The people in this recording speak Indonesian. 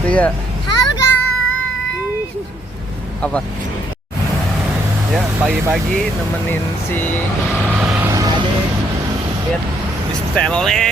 Tiga. Halo guys. Apa? Ya, pagi-pagi nemenin si Ade lihat di setelan.